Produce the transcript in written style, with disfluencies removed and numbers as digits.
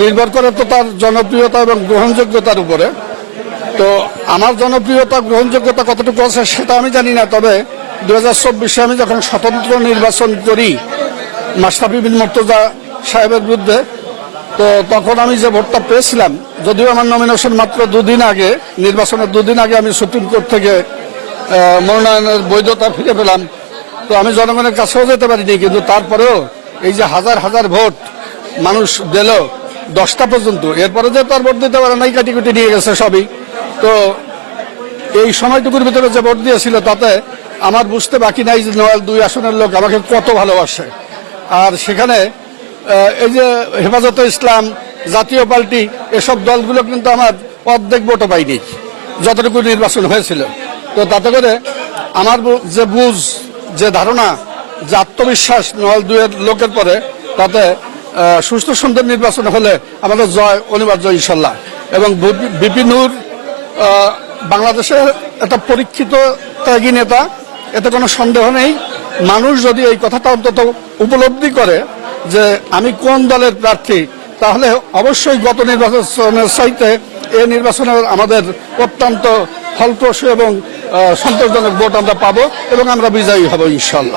নির্ভর করে তো তার জনপ্রিয়তা এবং গ্রহণযোগ্যতার উপরে। তো আমার জনপ্রিয়তা গ্রহণযোগ্যতা কতটুকু আছে সেটা আমি জানি না, তবে 2024-এ আমি যখন স্বতন্ত্র নির্বাচন করি মাশরাফি বিন মুর্তজা সাহেবের বিরুদ্ধে, তো তখন আমি যে ভোটটা পেয়েছিলাম, যদিও আমার নমিনেশন মাত্র নির্বাচনের দুদিন আগে আমি সুপ্রিম কোর্ট থেকে মনোনয়নের বৈধতা ফিরে পেলাম, তো আমি জনগণের কাছেও যেতে পারিনি। কিন্তু তারপরেও এই যে হাজার হাজার ভোট মানুষ দিল 10টা পর্যন্ত, এরপরে যে তার ভোট দিতে পারে নাই, কাটি কুটি নিয়ে গেছে সবই। তো এই সময়টুকুর ভিতরে যে ভোট দিয়েছিল তাতে আমার বুঝতে বাকি নাই যে নয়াল 2 আসনের লোক আমাকে কত ভালোবাসে। আর সেখানে এই যে হেফাজতে ইসলাম, জাতীয় পার্টি, এসব দলগুলো কিন্তু আমার অর্ধেক ভোটও পাইনি যতটুকু নির্বাচন হয়েছিল। তো তাতে করে আমার যে বুঝ, যে ধারণা, যে আত্মবিশ্বাস নয়াল 2-এর লোকের পরে, তাতে সুষ্ঠু সুন্দর নির্বাচন হলে আমাদের জয় অনিবার্য ইনশাল্লাহ। এবং বিপি নূর বাংলাদেশের একটা পরীক্ষিত ত্যাগী নেতা, এতে কোনো সন্দেহ নেই। মানুষ যদি এই কথাটা অন্তত উপলব্ধি করে যে আমি কোন দলের প্রার্থী, তাহলে অবশ্যই গত নির্বাচনের চাইতে এই নির্বাচনের আমাদের অত্যন্ত ফলপ্রসূ এবং সন্তোষজনক ভোট আমরা পাবো এবং আমরা বিজয়ী হব ইনশাল্লাহ।